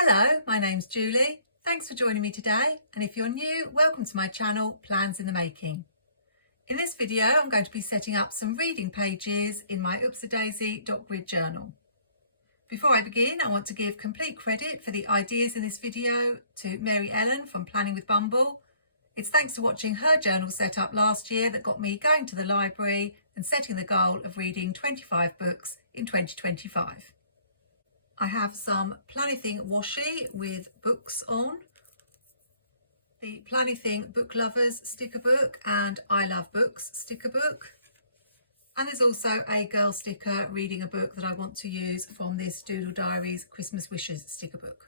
Hello, my name's Julie. Thanks for joining me today, and if you're new, welcome to my channel, Plans in the Making. In this video, I'm going to be setting up some reading pages in my Oopsie-Daisy.grid journal. Before I begin, I want to give complete credit for the ideas in this video to Mary Ellen from Planning with Bumble. It's thanks to watching her journal set up last year that got me going to the library and setting the goal of reading 25 books in 2025. I have some Planithing washi with books on, the Planithing Book Lovers sticker book and I Love Books sticker book, and there's also a girl sticker reading a book that I want to use from this Doodle Diaries Christmas Wishes sticker book.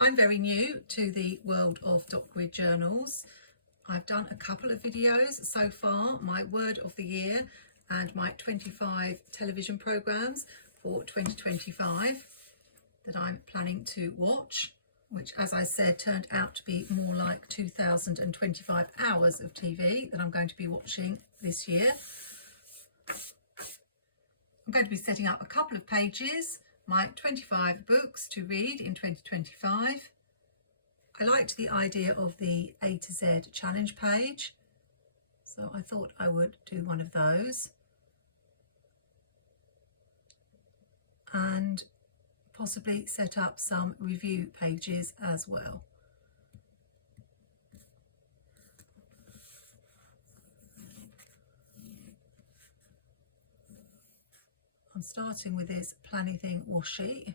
I'm very new to the world of dot-grid journals. I've done a couple of videos so far, my word of the year and my 25 television programmes for 2025 that I'm planning to watch, which, as I said, turned out to be more like 2,025 hours of TV that I'm going to be watching this year. I'm going to be setting up a couple of pages, my 25 books to read in 2025. I liked the idea of the A to Z challenge page, so I thought I would do one of those. And possibly set up some review pages as well. I'm starting with this Planithing washi.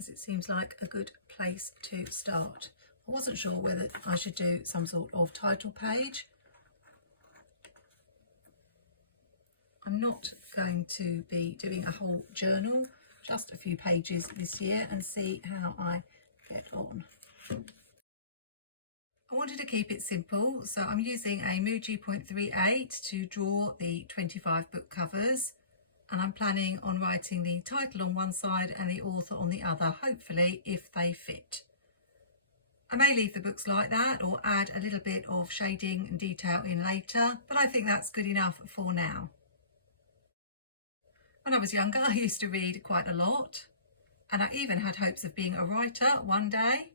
As it seems like a good place to start. I wasn't sure whether I should do some sort of title page. I'm not going to be doing a whole journal, just a few pages this year, and see how I get on. I wanted to keep it simple, so I'm using a Muji 0.38 to draw the 25 book covers. And I'm planning on writing the title on one side and the author on the other, hopefully, if they fit. I may leave the books like that or add a little bit of shading and detail in later, but I think that's good enough for now. When I was younger, I used to read quite a lot, and I even had hopes of being a writer one day.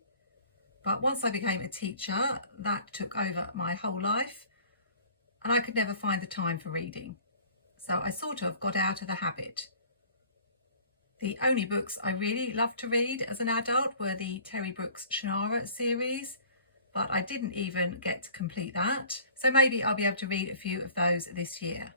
But once I became a teacher, that took over my whole life, and I could never find the time for reading. So I sort of got out of the habit. The only books I really loved to read as an adult were the Terry Brooks Shannara series, but I didn't even get to complete that. So maybe I'll be able to read a few of those this year.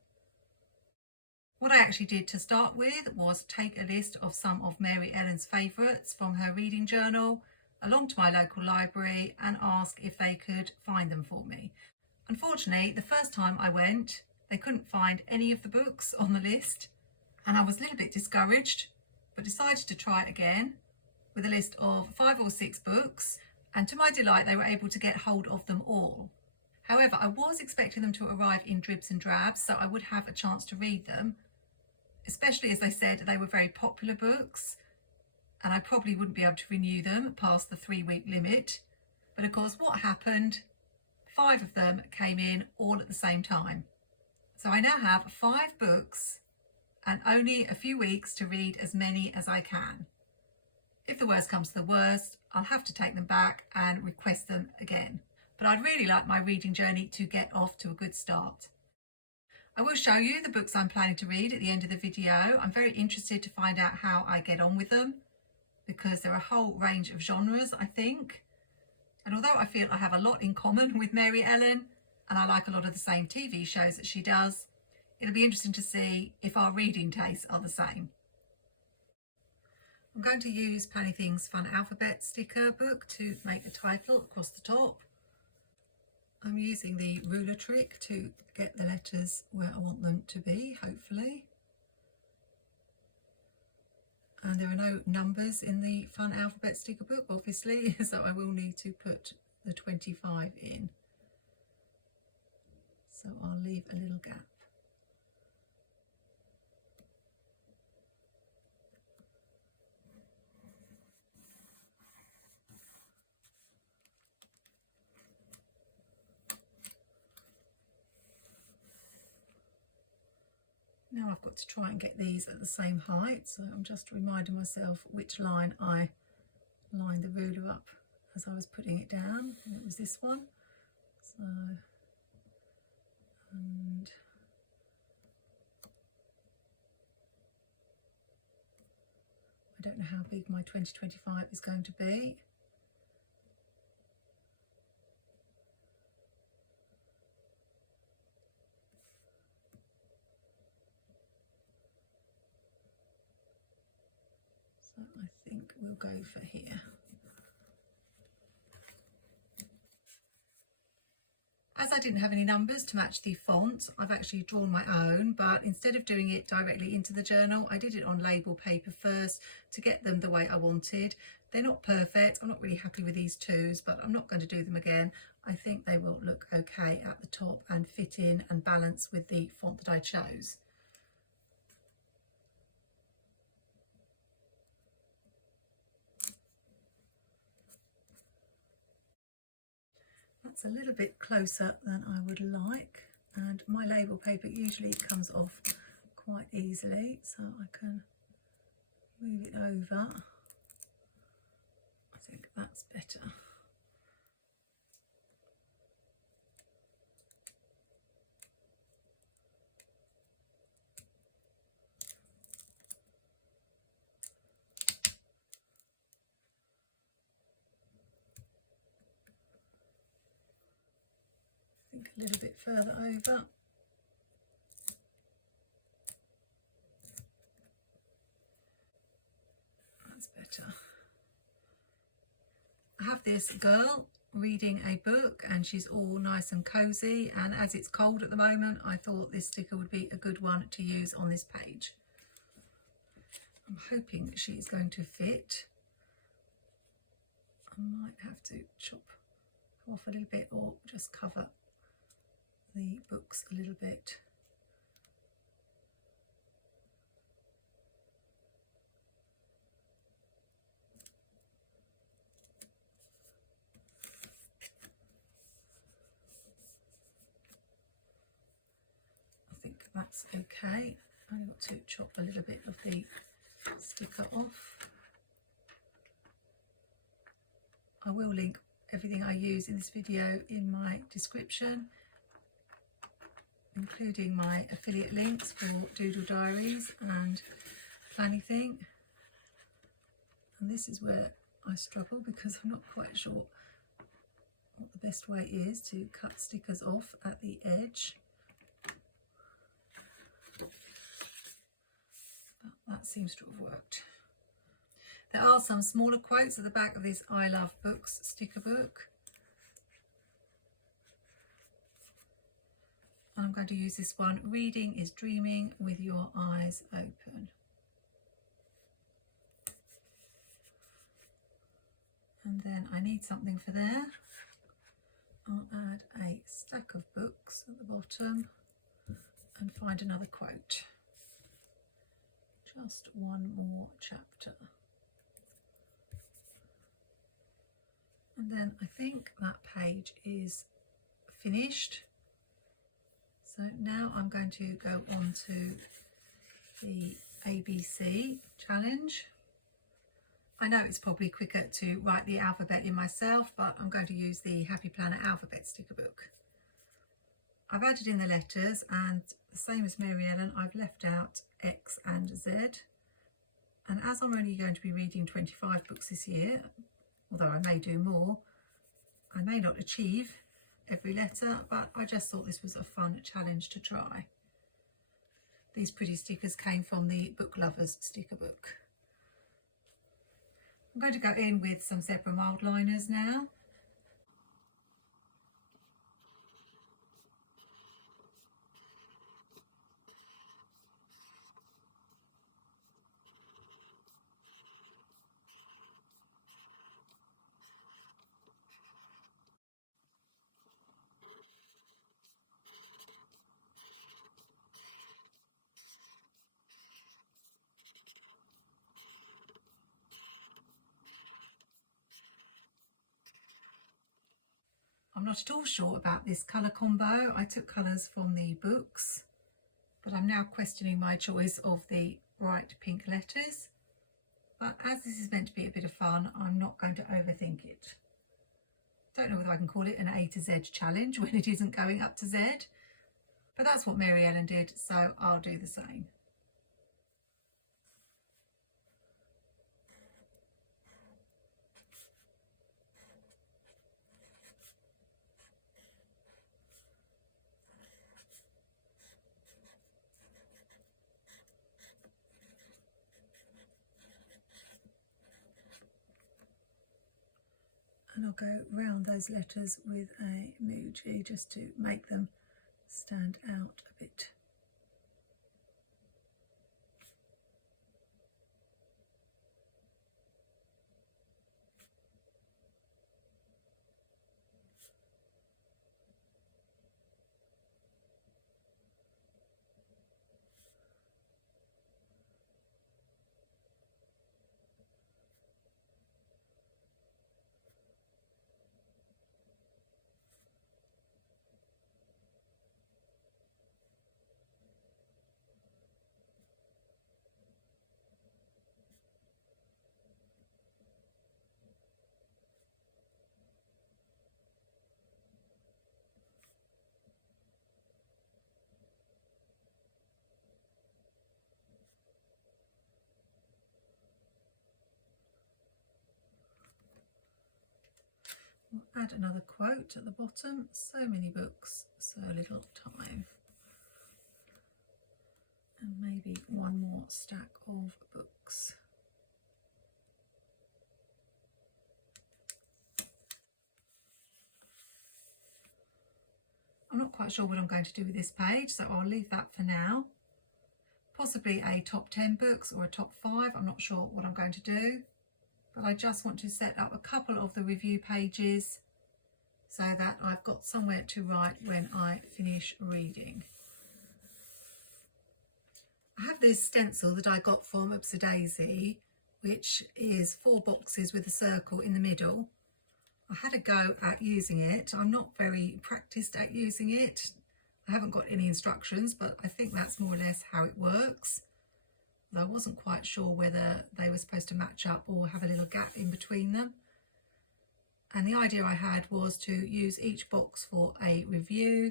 What I actually did to start with was take a list of some of Mary Ellen's favourites from her reading journal along to my local library and ask if they could find them for me. Unfortunately, the first time I went, they couldn't find any of the books on the list, and I was a little bit discouraged, but decided to try again with a list of 5 or 6 books, and to my delight they were able to get hold of them all. However, I was expecting them to arrive in dribs and drabs, so I would have a chance to read them, especially as they said they were very popular books, and I probably wouldn't be able to renew them past the 3-week limit. But of course, what happened? 5 of them came in all at the same time. So I now have 5 books and only a few weeks to read as many as I can. If the worst comes to the worst, I'll have to take them back and request them again. But I'd really like my reading journey to get off to a good start. I will show you the books I'm planning to read at the end of the video. I'm very interested to find out how I get on with them, because there are a whole range of genres, I think. And although I feel I have a lot in common with Mary Ellen, and I like a lot of the same TV shows that she does, it'll be interesting to see if our reading tastes are the same. I'm going to use Planithing's Fun Alphabet sticker book to make the title across the top. I'm using the ruler trick to get the letters where I want them to be, hopefully. And there are no numbers in the Fun Alphabet sticker book, obviously, so I will need to put the 25 in. So I'll leave a little gap. Now I've got to try and get these at the same height, so I'm just reminding myself which line I lined the ruler up as I was putting it down, and it was this one. So, and I don't know how big my 2025 is going to be. So I think we'll go for here. As I didn't have any numbers to match the font, I've actually drawn my own, but instead of doing it directly into the journal, I did it on label paper first to get them the way I wanted. They're not perfect. I'm not really happy with these twos, but I'm not going to do them again. I think they will look okay at the top and fit in and balance with the font that I chose. That's a little bit closer than I would like, and my label paper usually comes off quite easily, so I can move it over. I think that's better. I think a little bit further over. That's better. I have this girl reading a book and she's all nice and cozy, and as it's cold at the moment, I thought this sticker would be a good one to use on this page. I'm hoping that she is going to fit. I might have to chop off a little bit or just cover the books a little bit. I think that's okay. I've got to chop a little bit of the sticker off. I will link everything I use in this video in my description, including my affiliate links for Doodle Diaries and Plannything. And this is where I struggle because I'm not quite sure what the best way is to cut stickers off at the edge. But that seems to have worked. There are some smaller quotes at the back of this I Love Books sticker book. I'm going to use this one. Reading is dreaming with your eyes open. And then I need something for there. I'll add a stack of books at the bottom and find another quote. Just one more chapter. And then I think that page is finished. So now I'm going to go on to the ABC challenge. I know it's probably quicker to write the alphabet in myself, but I'm going to use the Happy Planner alphabet sticker book. I've added in the letters, and the same as Mary Ellen, I've left out X and Z. And as I'm only going to be reading 25 books this year, although I may do more, I may not achieve every letter, but I just thought this was a fun challenge to try. These pretty stickers came from the Book Lovers sticker book. I'm going to go in with some zebra mild liners now. I'm not at all sure about this colour combo. I took colours from the books but I'm now questioning my choice of the bright pink letters. But as this is meant to be a bit of fun, I'm not going to overthink it. Don't know whether I can call it an A to Z challenge when it isn't going up to Z, but that's what Mary Ellen did, so I'll do the same. And I'll go round those letters with a Muji just to make them stand out a bit. We'll add another quote at the bottom. So many books, so little time. And maybe one more stack of books. I'm not quite sure what I'm going to do with this page, so I'll leave that for now. Possibly a top 10 books or a top 5, I'm not sure what I'm going to do. But I just want to set up a couple of the review pages so that I've got somewhere to write when I finish reading. I have this stencil that I got from Daisy, which is 4 boxes with a circle in the middle. I had a go at using it. I'm not very practiced at using it. I haven't got any instructions, but I think that's more or less how it works. Though I wasn't quite sure whether they were supposed to match up or have a little gap in between them. And the idea I had was to use each box for a review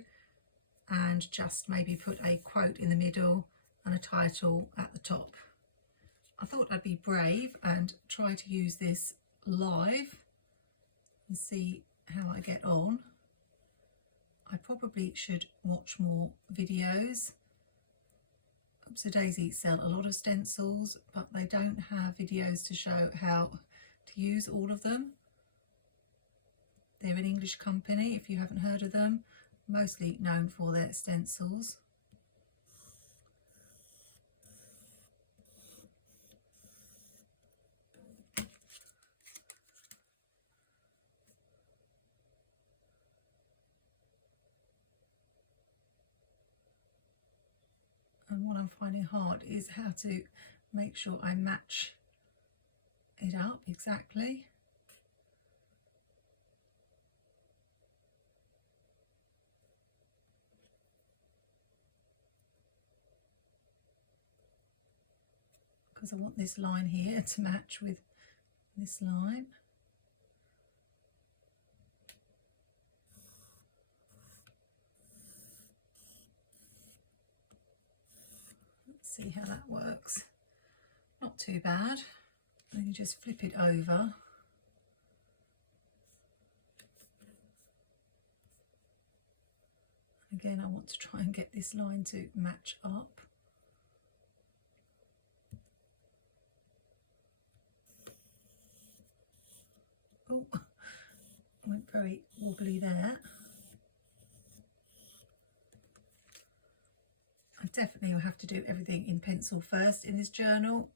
and just maybe put a quote in the middle and a title at the top. I thought I'd be brave and try to use this live and see how I get on. I probably should watch more videos. Daisy sell a lot of stencils, but they don't have videos to show how to use all of them. They're an English company, if you haven't heard of them, mostly known for their stencils. And what I'm finding hard is how to make sure I match it up exactly. Because I want this line here to match with this line. See how that works. Not too bad. Then you just flip it over. Again, I want to try and get this line to match up. Oh, went very wobbly there. I definitely will have to do everything in pencil first in this journal.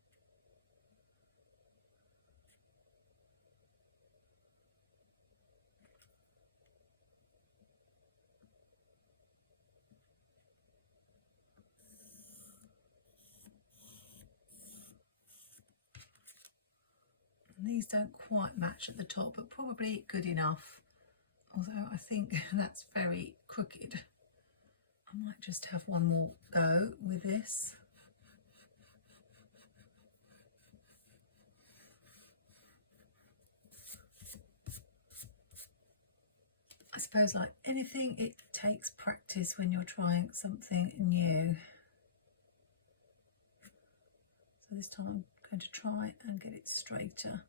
And these don't quite match at the top, but probably good enough. Although I think that's very crooked. I might just have one more go with this. I suppose like anything, it takes practice when you're trying something new. So this time I'm going to try and get it straighter.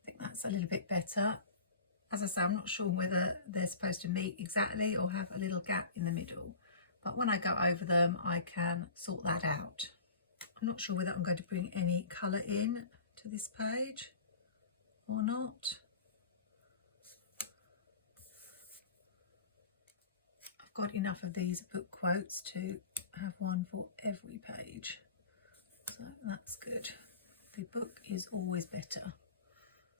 I think that's a little bit better. As I say, I'm not sure whether they're supposed to meet exactly or have a little gap in the middle, but when I go over them I can sort that out. I'm not sure whether I'm going to bring any colour in to this page or not. I've got enough of these book quotes to have one for every page, so that's good. The book is always better.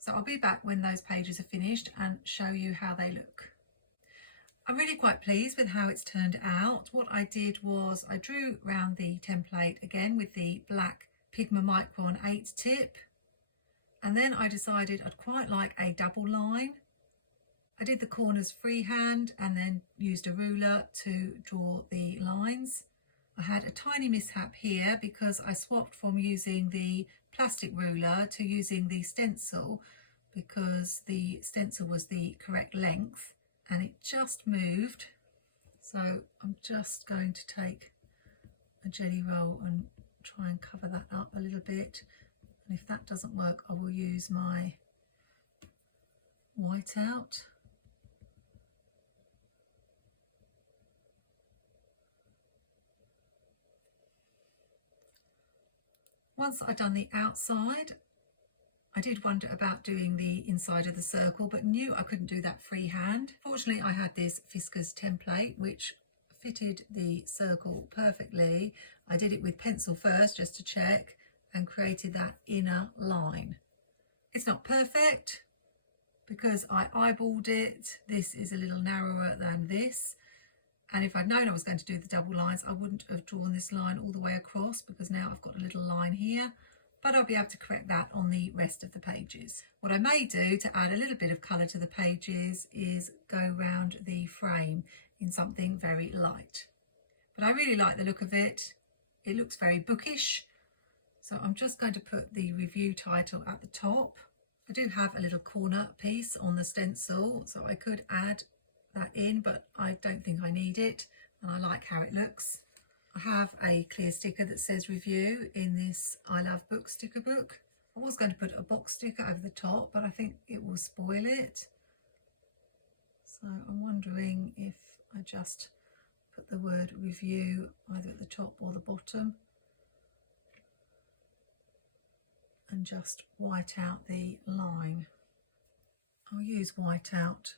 So I'll be back when those pages are finished and show you how they look. I'm really quite pleased with how it's turned out. What I did was I drew around the template again with the black Pigma Micron 8 tip, and then I decided I'd quite like a double line. I did the corners freehand and then used a ruler to draw the lines. I had a tiny mishap here because I swapped from using the plastic ruler to using the stencil, because the stencil was the correct length and it just moved. So I'm just going to take a jelly roll and try and cover that up a little bit, and if that doesn't work I will use my whiteout. Once I'd done the outside, I did wonder about doing the inside of the circle, but knew I couldn't do that freehand. Fortunately, I had this Fiskars template which fitted the circle perfectly. I did it with pencil first just to check and created that inner line. It's not perfect because I eyeballed it. This is a little narrower than this. And if I'd known I was going to do the double lines, I wouldn't have drawn this line all the way across, because now I've got a little line here, but I'll be able to correct that on the rest of the pages. What I may do to add a little bit of colour to the pages is go round the frame in something very light. But I really like the look of it. It looks very bookish. So I'm just going to put the review title at the top. I do have a little corner piece on the stencil, so I could add that in, but I don't think I need it, and I like how it looks. I have a clear sticker that says review in this I Love Books sticker book. I was going to put a box sticker over the top, but I think it will spoil it. So I'm wondering if I just put the word review either at the top or the bottom and just white out the line. I'll use white out.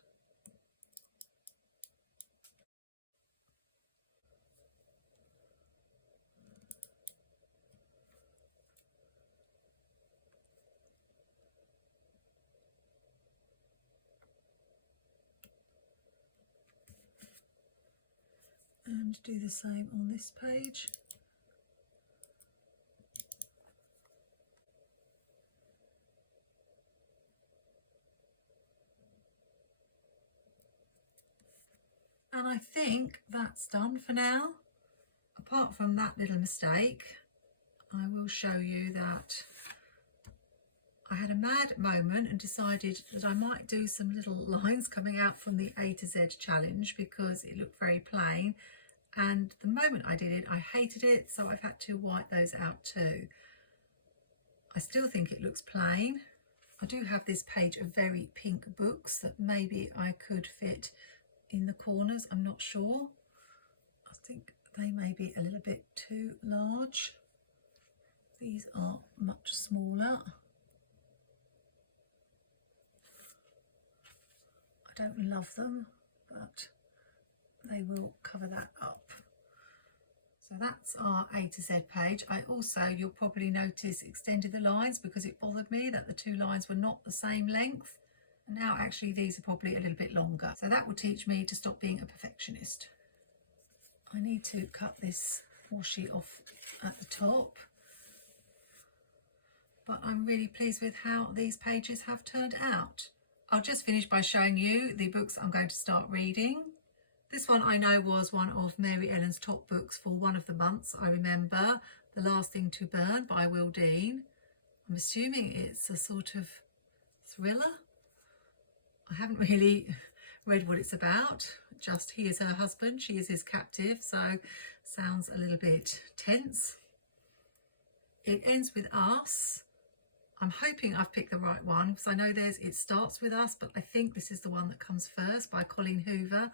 And do the same on this page. And I think that's done for now. Apart from that little mistake, I will show you that I had a mad moment and decided that I might do some little lines coming out from the A to Z challenge because it looked very plain, and the moment I did it I hated it, so I've had to white those out too. I still think it looks plain. I do have this page of very pink books that maybe I could fit in the corners, I'm not sure. I think they may be a little bit too large. These are much smaller. I don't love them, but they will cover that up. So that's our A to Z page. I also, you'll probably notice, extended the lines because it bothered me that the two lines were not the same length. And now actually these are probably a little bit longer. So that will teach me to stop being a perfectionist. I need to cut this washi off at the top, but I'm really pleased with how these pages have turned out. I'll just finish by showing you the books I'm going to start reading. This one I know was one of Mary Ellen's top books for one of the months. I remember The Last Thing to Burn by Will Dean. I'm assuming it's a sort of thriller. I haven't really read what it's about. Just he is her husband, she is his captive, so sounds a little bit tense. It ends with us. I'm hoping I've picked the right one because I know It Starts With Us, but I think this is the one that comes first, by Colleen Hoover.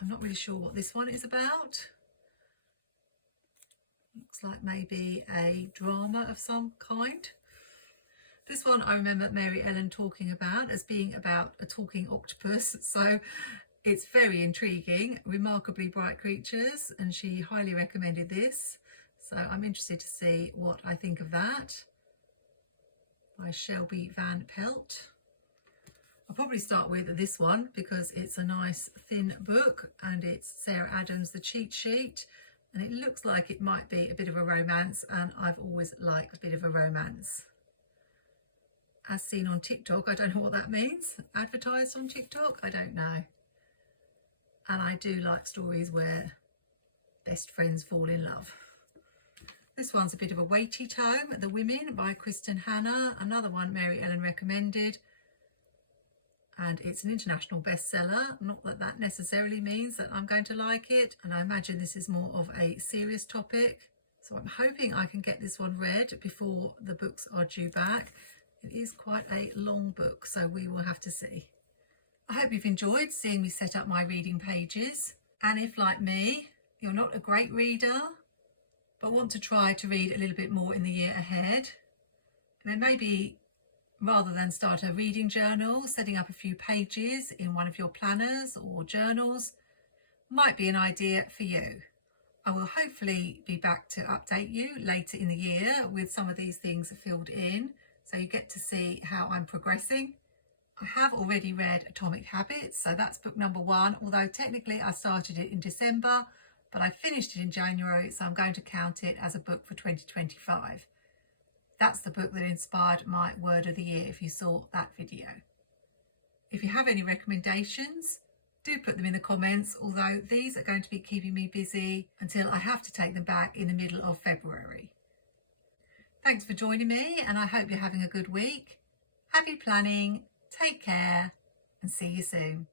I'm not really sure what this one is about. Looks like maybe a drama of some kind. This one I remember Mary Ellen talking about as being about a talking octopus, so it's very intriguing, remarkably bright creatures, and she highly recommended this. So I'm interested to see what I think of that. By Shelby Van Pelt. I'll probably start with this one because it's a nice thin book and it's Sarah Adams' The Cheat Sheet, and it looks like it might be a bit of a romance, and I've always liked a bit of a romance. As seen on TikTok, I don't know what that means. Advertised on TikTok? I don't know. And I do like stories where best friends fall in love. This one's a bit of a weighty tome, The Women by Kristen Hanna, another one Mary Ellen recommended. And it's an international bestseller. Not that that necessarily means that I'm going to like it. And I imagine this is more of a serious topic. So I'm hoping I can get this one read before the books are due back. It is quite a long book, so we will have to see. I hope you've enjoyed seeing me set up my reading pages. And if, like me, you're not a great reader, but want to try to read a little bit more in the year ahead, then maybe rather than start a reading journal, setting up a few pages in one of your planners or journals might be an idea for you. I will hopefully be back to update you later in the year with some of these things filled in, so you get to see how I'm progressing. I have already read Atomic Habits, so that's book number 1, although technically I started it in December, but I finished it in January, so I'm going to count it as a book for 2025. That's the book that inspired my word of the year, if you saw that video. If you have any recommendations, do put them in the comments, although these are going to be keeping me busy until I have to take them back in the middle of February. Thanks for joining me, and I hope you're having a good week. Happy planning, take care, and see you soon.